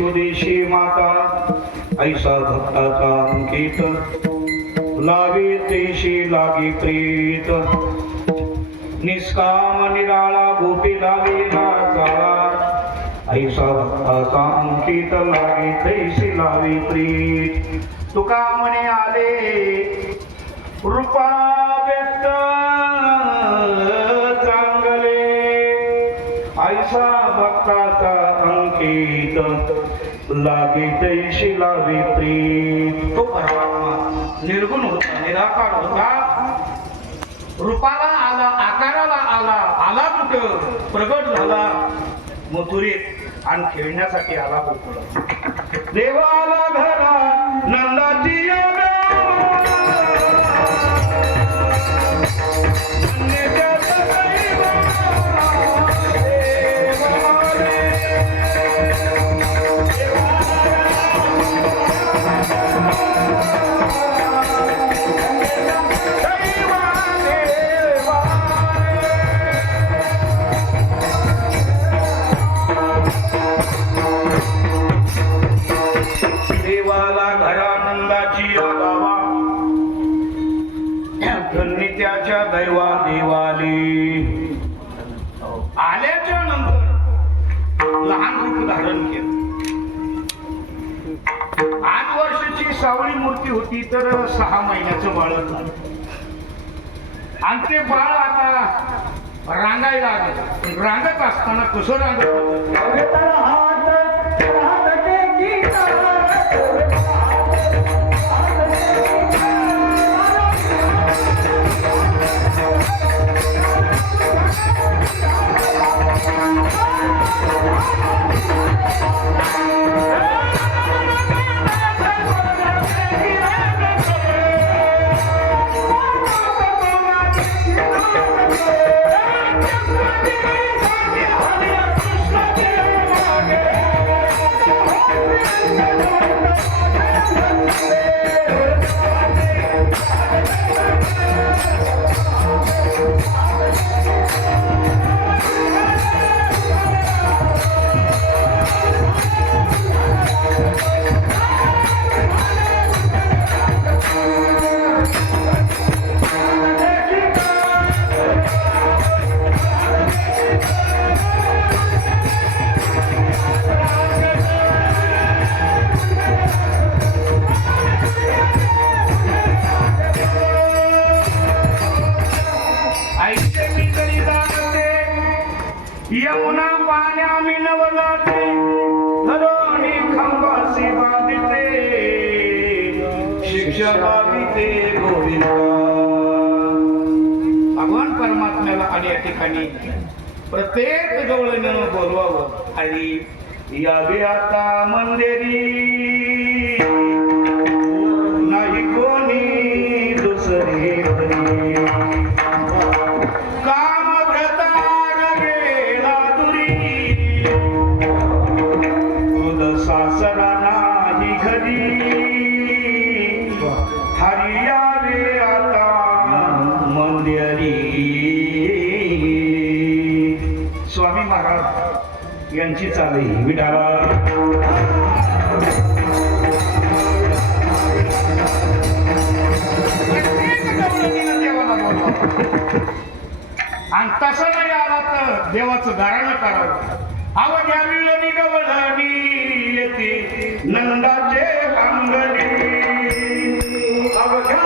स्वदेशी माता ऐसा भक्ताचा अंकित लागे तेशी लागे प्रीत निष्काम निराळा गोपी लावेला काळा ऐसा भक्ताचा अंकित लागे तैसी लावे प्रीत तुका म्हणे आले रूपा व्यक्त चांगले ऐसा भक्ताचा अंकित लागे तैशी लावे प्रीत तो परमात्मा निर्गुण होता निराकार होता रूपाला आला आकाराला आला आला कुठं प्रगट झाला मथुरेत आणि खेळण्यासाठी आला कुठं देवाला घरा नंदाची त्याच्या दैवा देवाली आल्याच्या नंतर लहान रूप धारण केलं 8 वर्षाची सावळी मूर्ती होती तर 6 महिन्याचं बाळ झालं आणि ते बाळ आता रांगायला लागलं रांगत असताना कसं रांगत होतं यमुना पाण्या मिळवलाते धरोणी खंबासी बांधिते शिक्षा बांधिते गोविंदा भगवान परमात्म्याला आणि या ठिकाणी प्रत्येक गवळणीनं बोलवावं आणि यावे आता मंदिरी नाही कोणी दुसरी स्वामी महाराज यांची चाली विठाला आणि तसं नाही आला तर देवाचं गाराणं करावं अवघ्या मिळणी गवळणी येते नंदाचे अंगणी अवघ्या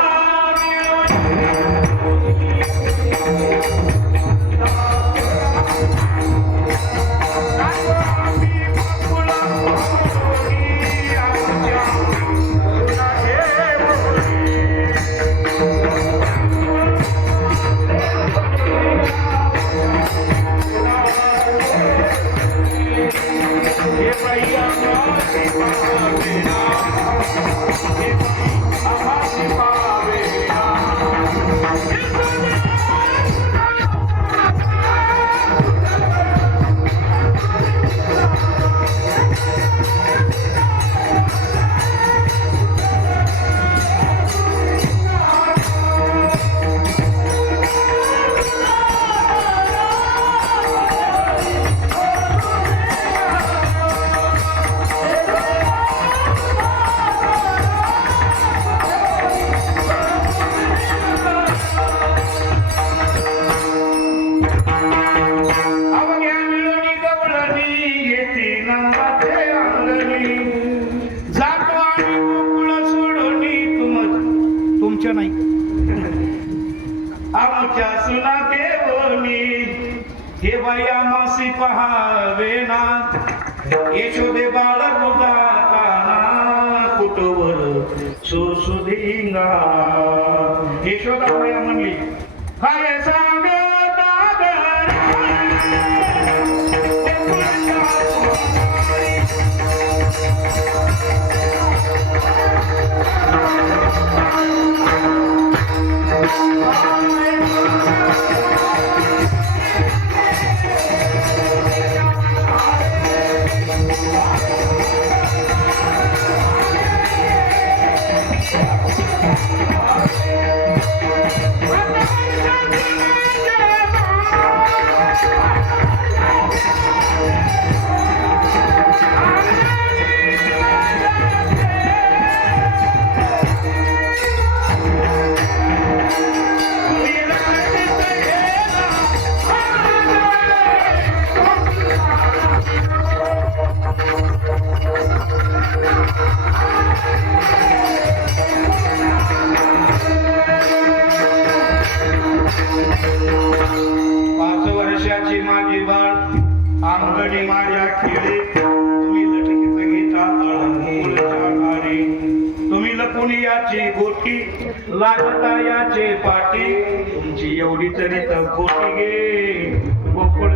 Yeah. रामाच्या सुना केवणी हे बाया मासी पहावे ना यशोदे बाळ रुदाताना कुटवर सुसुधिंगा यशोदा बाया म्हणली काय सांग अंगणी माझ्या खेळे तुम्ही लटकीत घेता तुम्ही लपून याची गोटी लागता याचे पाठी तुमची एवढी तरी तर खोटी गे